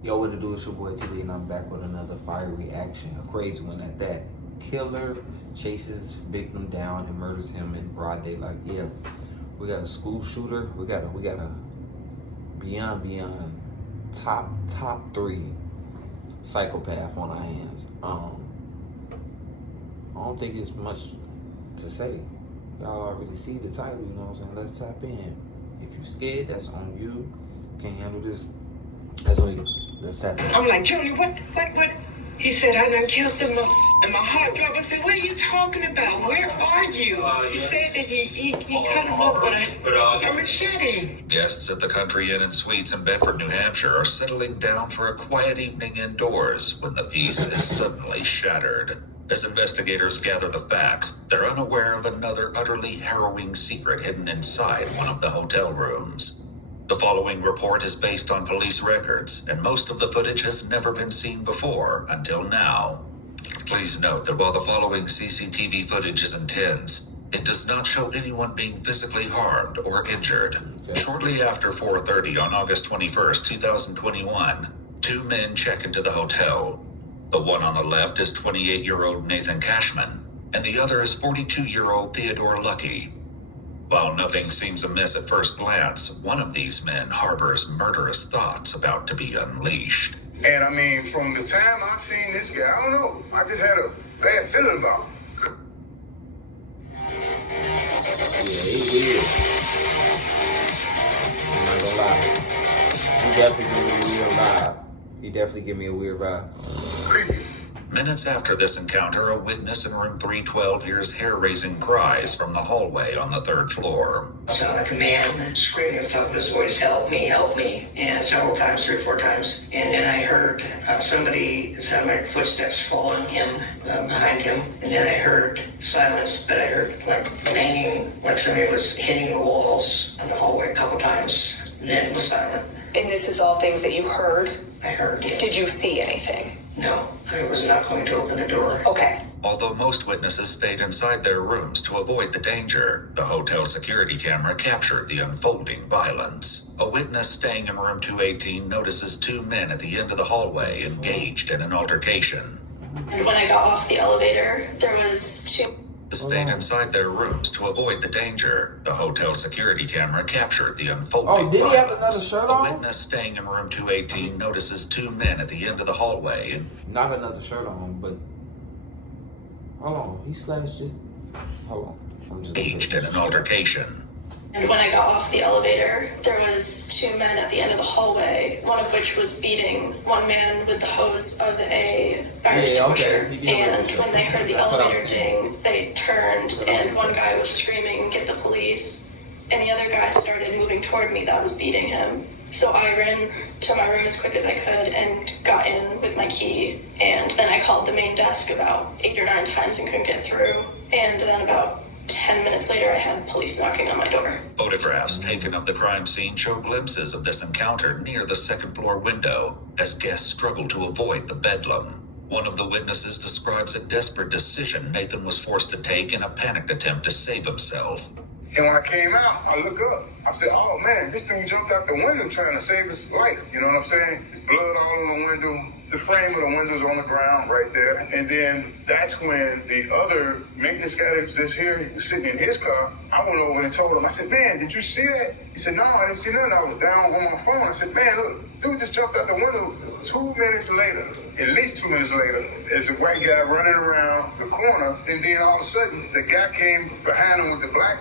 Yo, what to do? It's your boy IamTeeLee, and I'm back with another fire reaction. A crazy one at that. Killer chases victim down and murders him in broad daylight. Yeah, we got a school shooter. We got a beyond top three psychopath on our hands. I don't think it's much to say. Y'all already see the title, you know what I'm saying? Let's tap in. If you're scared, that's on you. Can't handle this, that's on you. Let's tap in. I'm like, Junior, what? He said, I done killed him, and my heart dropped. I said, what are you talking about? Where are you? He said that he cut him up with a machete. Guests at the Country Inn and Suites in Bedford, New Hampshire are settling down for a quiet evening indoors when the peace is suddenly shattered. As investigators gather the facts, they're unaware of another utterly harrowing secret hidden inside one of the hotel rooms. The following report is based on police records, and most of the footage has never been seen before until now. Please note that while the following CCTV footage is intense, it does not show anyone being physically harmed or injured. Okay. Shortly after 4:30 on August 21st, 2021, two men check into the hotel. The one on the left is 28-year-old Nathan Cashman, and the other is 42-year-old Theodore Lucky. While nothing seems amiss at first glance, one of these men harbors murderous thoughts about to be unleashed. And I mean, from the time I seen this guy, I don't know, I just had a bad feeling about him. Yeah, he weird. I'm not gonna lie. He definitely give me a weird vibe. He definitely give me a weird vibe. Creepy. Minutes after this encounter, a witness in room 312 hears hair-raising cries from the hallway on the third floor. I sounded like a man screaming at the top of his voice, help me, and several times, 3 or 4 times. And then I heard somebody, it sounded like footsteps following him, behind him. And then I heard silence, but I heard like banging, like somebody was hitting the walls on the hallway a couple times. And then it was silent. And this is all things that you heard? I heard it. Did you see anything? No, I was not going to open the door. Okay. Although most witnesses stayed inside their rooms to avoid the danger, the hotel security camera captured the unfolding violence. A witness staying in room 218 notices two men at the end of the hallway engaged in an altercation. And when I got off the elevator, there was two. Stayed inside their rooms to avoid the danger. The hotel security camera captured the unfolding did he have violence. another shirt on? A witness staying in room 218 notices two men at the end of the hallway. Not another shirt on, but hold on. He slashed it. Hold on. I'm just Engaged in an altercation. And when I got off the elevator, there was two men at the end of the hallway, one of which was beating one man with the hose of a fire extinguisher. And when they heard the elevator ding, they turned, and one guy was screaming, "Get the police!" And the other guy started moving toward me that was beating him. So I ran to my room as quick as I could and got in with my key. And then I called the main desk about 8 or 9 times and couldn't get through. And then about 10 minutes later, I had police knocking on my door. Photographs taken of the crime scene show glimpses of this encounter near the second-floor window as guests struggle to avoid the bedlam. One of the witnesses describes a desperate decision Nathan was forced to take in a panicked attempt to save himself. And when I came out, I look up. I said, oh man, this dude jumped out the window trying to save his life. You know what I'm saying? There's blood all on the window. The frame of the window's on the ground right there. And then that's when the other maintenance guy that was just here, he was sitting in his car. I went over and told him, I said, man, did you see that? He said, no, I didn't see nothing. I was down on my phone. I said, man, look, dude just jumped out the window. 2 minutes later, at least 2 minutes later, there's a white guy running around the corner. And then all of a sudden, the guy came behind him with the black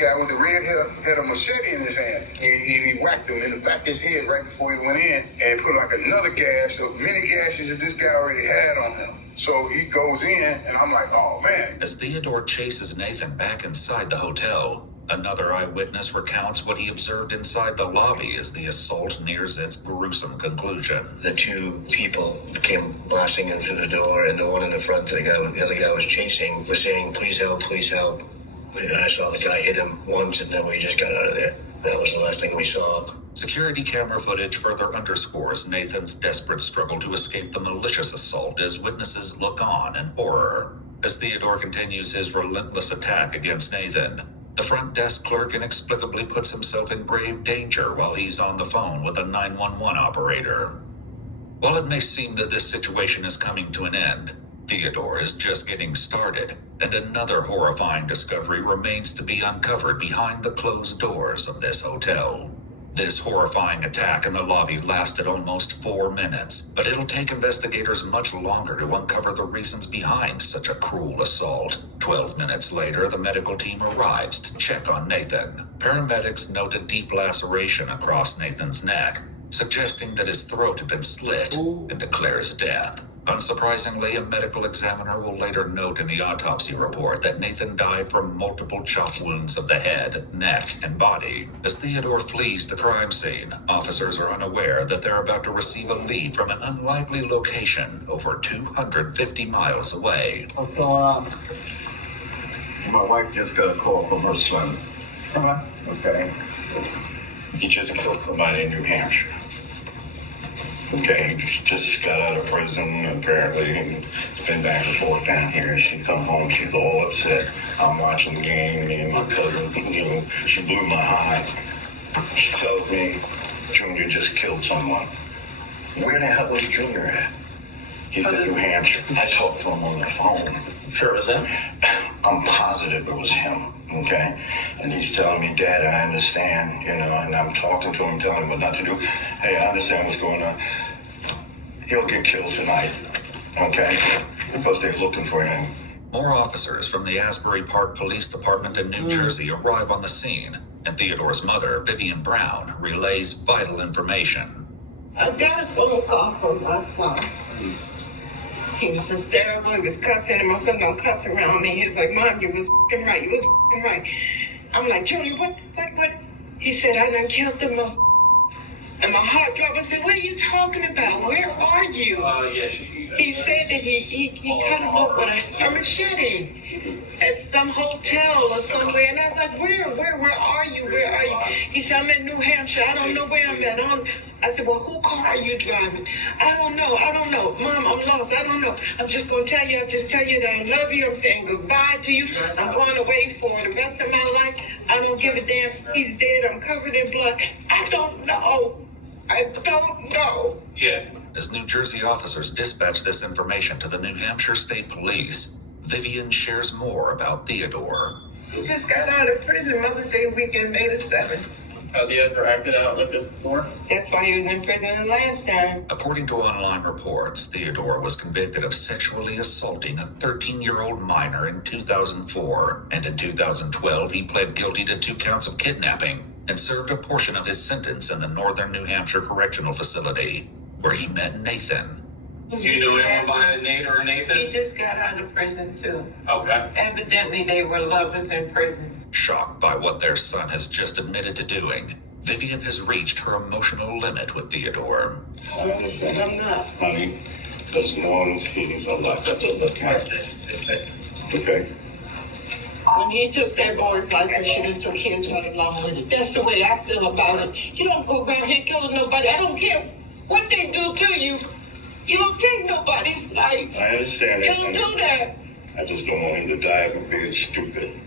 guy with the red hair had a machete in his hand, and he whacked him in the back of his head right before he went in, and put like another gash, so many gashes that this guy already had on him. So he goes in, and I'm like, oh man. As Theodore chases Nathan back inside the hotel, another eyewitness recounts what he observed inside the lobby as the assault nears its gruesome conclusion. The two people came blasting into the door, and the one in the front, the other guy was chasing, was saying, please help, please help. I saw the guy hit him once, and then we just got out of there. That was the last thing we saw. Security camera footage further underscores Nathan's desperate struggle to escape the malicious assault as witnesses look on in horror. As Theodore continues his relentless attack against Nathan, the front desk clerk inexplicably puts himself in grave danger while he's on the phone with a 911 operator. While it may seem that this situation is coming to an end, Theodore is just getting started, and another horrifying discovery remains to be uncovered behind the closed doors of this hotel. This horrifying attack in the lobby lasted almost 4 minutes, but it'll take investigators much longer to uncover the reasons behind such a cruel assault. 12 minutes later, the medical team arrives to check on Nathan. Paramedics note a deep laceration across Nathan's neck, suggesting that his throat had been slit, and declares death. Unsurprisingly, a medical examiner will later note in the autopsy report that Nathan died from multiple chop wounds of the head, neck, and body. As Theodore flees the crime scene, officers are unaware that they're about to receive a lead from an unlikely location over 250 miles away. What's going on? My wife just got a call from her son. Okay. He just killed somebody in New Hampshire. Okay, he just got out of prison, apparently, and it's been back and forth down here. She come home, she's all upset. I'm watching the game, me and my cousin, she blew my high. She tells me, Junior just killed someone. Where the hell was Junior at? He's in New Hampshire. I talked to him on the phone. Sure was that? I'm positive it was him, okay? And he's telling me, Dad, I understand, and I'm talking to him, telling him what not to do. Hey, I understand what's going on. He'll get killed tonight, okay? Because they're looking for him. More officers from the Asbury Park Police Department in New Jersey arrive on the scene, and Theodore's mother, Vivian Brown, relays vital information. I got a phone call from my son. He was hysterical, he was cussing, and my son don't cuss around me. He was like, Mom, you was f***ing right, you was f***ing right. I'm like, Junior, what? He said, I done killed them. And my heart dropped. I said, what are you talking about? Where are you? Yes. He said that he cut him up with a machete at some hotel or somewhere. And I was like, where are you? Where are you? He said, I'm in New Hampshire. I don't know where I'm at. I said, well, whose car are you driving? I don't know. Mom, I'm lost. I don't know. I'm just going to tell you, that I love you. I'm saying goodbye to you. I'm going away for the rest of my life. I don't give a damn. He's dead. I'm covered in blood. I don't know. Yeah. As New Jersey officers dispatch this information to the New Hampshire State Police, Vivian shares more about Theodore. He just got out of prison Mother's Day weekend, May the 7th. Have you ever acted out like this before? That's why he was in prison the last time. According to online reports, Theodore was convicted of sexually assaulting a 13-year-old minor in 2004, and in 2012 he pled guilty to 2 counts of kidnapping and served a portion of his sentence in the Northern New Hampshire Correctional Facility, where he met Nathan. You knew him by Nate or Nathan? He just got out of prison too. Okay. Evidently they were lovers in prison. Shocked by what their son has just admitted to doing, Vivian has reached her emotional limit with Theodore. I understand I'm not. Honey, as long as he's alive, that's a look at it. Okay. When he took that boy's life, I should have took his life along with it. That's the way I feel about it. You don't go around here killing nobody. I don't care what they do to you. You don't take nobody's life. I understand You that, don't honey. do that. I just don't want him to die of being stupid.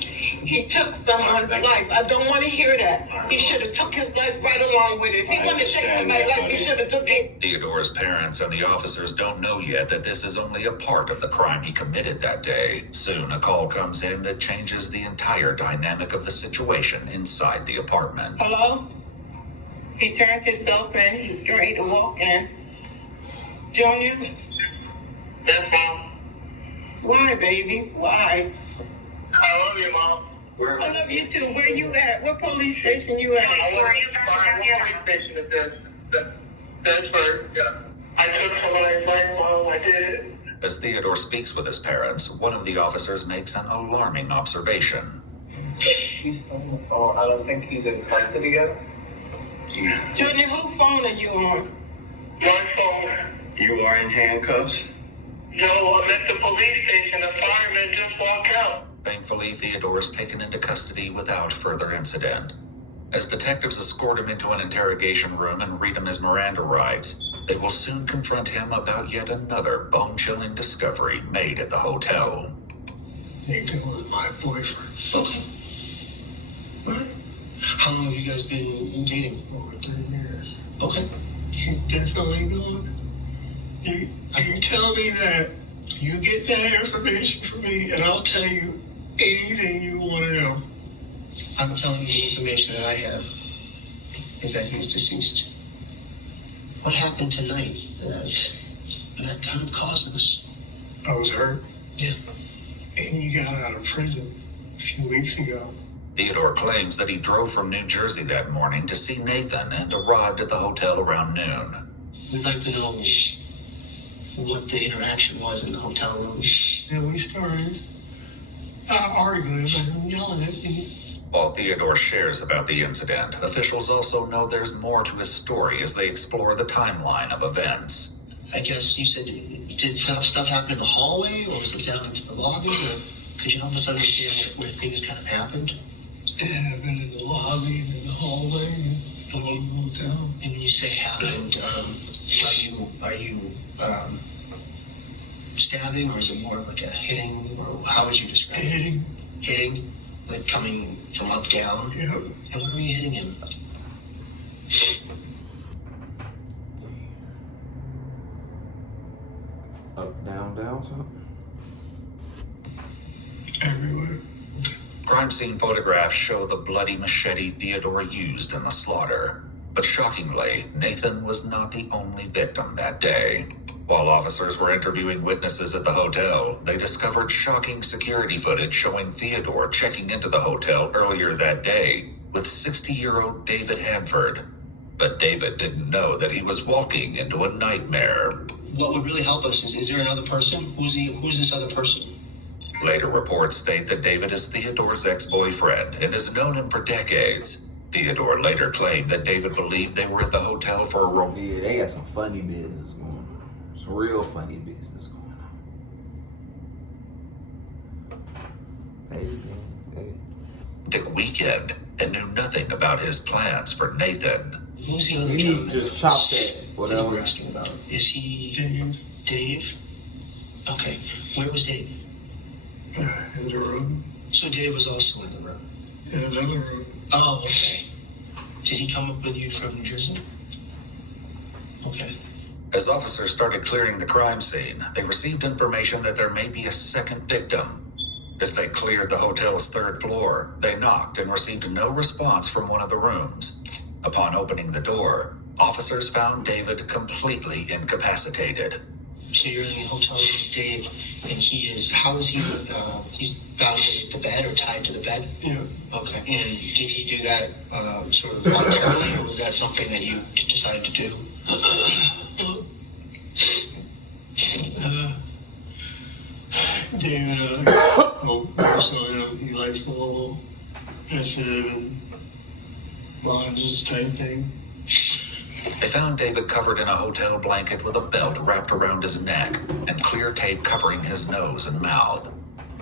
He took someone's life. I don't want to hear that. He should have took his life right along with it. If he wanted to take somebody's life, he should have took it. Theodore's parents and the officers don't know yet that this is only a part of the crime he committed that day. Soon, a call comes in that changes the entire dynamic of the situation inside the apartment. Hello? He turned himself in. He's ready to walk in. Junior? Yes, Mom. Why, baby? Why? I love you, Mom. I love you too. Where you at? What police station you at? What police station is this? That's right. Yeah. I took somebody's life, Mom. I did. As Theodore speaks with his parents, one of the officers makes an alarming observation. Oh, I don't think he's in custody yet. Junior, whose phone are you on? My phone. You are in handcuffs? No, I'm at the police station. The fireman just walked out. Thankfully, Theodore is taken into custody without further incident. As detectives escort him into an interrogation room and read him his Miranda rights, they will soon confront him about yet another bone-chilling discovery made at the hotel. Nathan was my boyfriend. Okay. Right? How long have you guys been dating? Over 30 years. Okay. He's definitely gone. You tell me that. You get that information from me, and I'll tell you anything you want to know. I'm telling you the information that I have is that he's deceased. What happened tonight that kind of caused this? I was hurt. Yeah. And you got out of prison a few weeks ago. Theodore claims that he drove from New Jersey that morning to see Nathan and arrived at the hotel around noon. We'd like to know what the interaction was in the hotel room. And we started arguing about him yelling at me. While Theodore shares about the incident, officials also know there's more to his story as they explore the timeline of events. I guess you said, did stuff happen in the hallway, or was it down into the lobby? Or could you help us understand where things kind of happened? It happened in the lobby and in the hallway and the whole hotel. And when you say happened, are you stabbing, or is it more like a hitting, or how would you describe it? Hitting. Hitting? Like coming from up down? Yep. And when were you hitting him? Up, down, something? Everywhere. Crime scene photographs show the bloody machete Theodore used in the slaughter. But shockingly, Nathan was not the only victim that day. While officers were interviewing witnesses at the hotel, they discovered shocking security footage showing Theodore checking into the hotel earlier that day with 60-year-old David Hanford. But David didn't know that he was walking into a nightmare. What would really help us is there another person? Who's this other person? Later reports state that David is Theodore's ex-boyfriend and has known him for decades. Theodore later claimed that David believed they were at the hotel for a romantic. Yeah, they got some funny business going on. Some real funny business going on. Hey. Weekend and knew nothing about his plans for Nathan. Who's the other He guy? need to just chop that. What are you asking about? Is he Dave? Okay. Where was Dave? In the room. So Dave was also in the room. In another room. Oh, okay. Did he come up with you from New Jersey? Okay. As officers started clearing the crime scene, they received information that there may be a second victim. As they cleared the hotel's third floor, they knocked and received no response from one of the rooms. Upon opening the door, officers found David completely incapacitated. So you're in the hotel with Dave, and he is, how is he, he's bound to the bed or tied to the bed? Yeah. Okay. And did he do that sort of voluntarily, or was that something that you decided to do? David, so he likes the little acid and bondage type thing. They found David covered in a hotel blanket with a belt wrapped around his neck and clear tape covering his nose and mouth.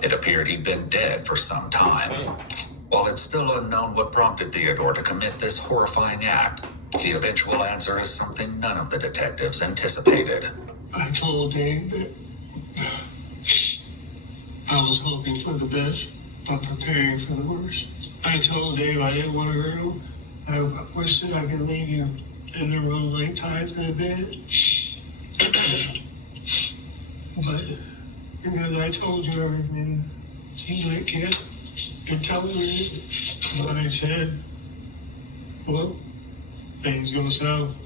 It appeared he'd been dead for some time. While it's still unknown what prompted Theodore to commit this horrifying act, the eventual answer is something none of the detectives anticipated. I told Dave that I was hoping for the best, but preparing for the worst. I told Dave I didn't want to hurt him. I wish that I could leave you in the room like tied to the bed. But because I told you everything, he didn't care and tell me what I said. Well, things go south.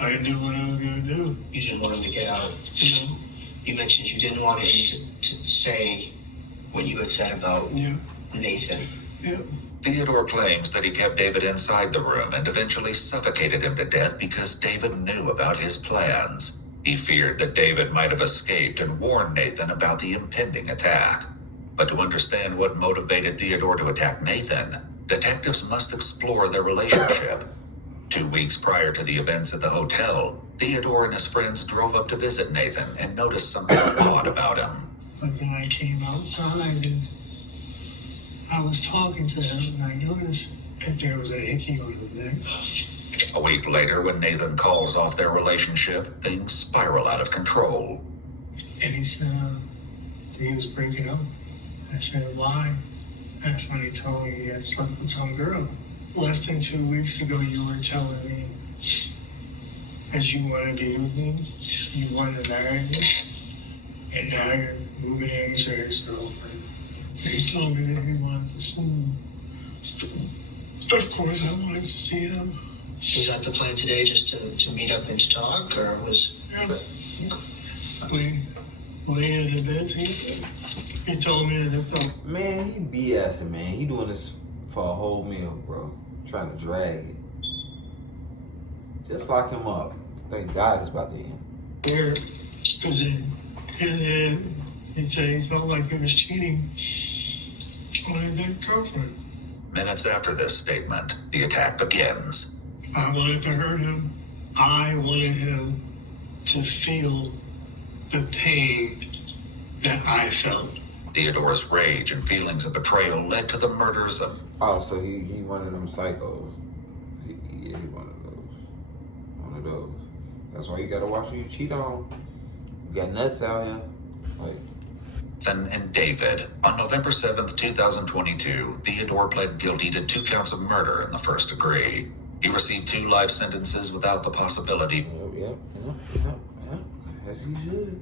I knew what I was going to do. You didn't want him to get out. No. You mentioned you didn't want him to say what you had said about Nathan. Yeah. Theodore claims that he kept David inside the room and eventually suffocated him to death because David knew about his plans. He feared that David might have escaped and warned Nathan about the impending attack. But to understand what motivated Theodore to attack Nathan, detectives must explore their relationship. 2 weeks prior to the events at the hotel, Theodore and his friends drove up to visit Nathan and noticed something odd about him. But then I came outside and I was talking to him and I noticed that there was a hickey on his neck. A week later, when Nathan calls off their relationship, things spiral out of control. And he said he was breaking up. I said, why? That's when he told me he had slept with some girl. Less than 2 weeks ago, you were telling me as you want to be with me, you want to marry me, and now you're moving in with your ex-girlfriend. He told me that he wanted to see me. Of course, I wanted to see him. Was that the plan today, just to meet up and to talk, or was... We lay in the bed together. He told me that Man, he BSing, man. He doing this for a whole meal, bro. Trying to drag it. Just lock him up. Thank God it's about to end. weird, because he'd say he felt like he was cheating on his ex-girlfriend. Minutes after this statement, the attack begins. I wanted to hurt him. I wanted him to feel the pain that I felt. Theodore's rage and feelings of betrayal led to the murders of... Oh, so he one of them psychos. He one of those. One of those. That's why you gotta watch who you cheat on. You got nuts out here. Like... Ethan and David. On November 7th, 2022, Theodore pled guilty to 2 counts of murder in the first degree. He received 2 life sentences without the possibility. Yep. As he should.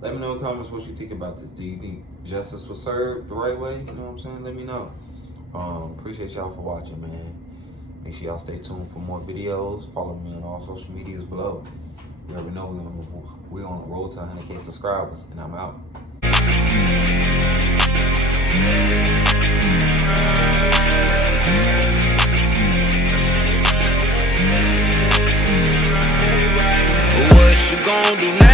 Let me know in the comments what you think about this. Do you think justice was served the right way? You know what I'm saying? Let me know. Appreciate y'all for watching, man. Make sure y'all stay tuned for more videos. Follow me on all social medias below. You already know we're on the road to 100K subscribers, and I'm out. What you gonna do now?